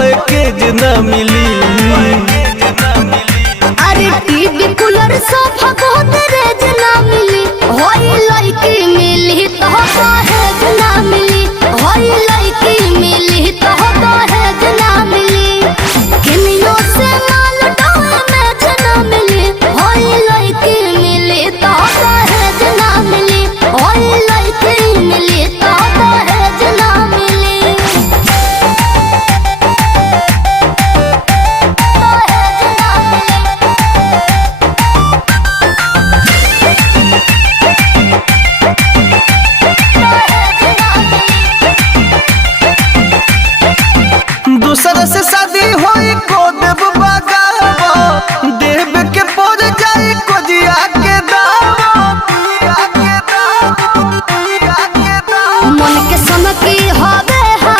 Package न मिली। अरे टीवी कूलर सोफा गोदरेज ना मिली, होई लड़की मिली तो दहेज ना मिली, होई लड़की मिली तो दहेज ना मिली। किनियो से माल डैमेज ना मिली, होई लड़की मिली तो दहेज ना मिली, होई लड़की मिली तो दहेज ना मिली। दूसरा से शादी हो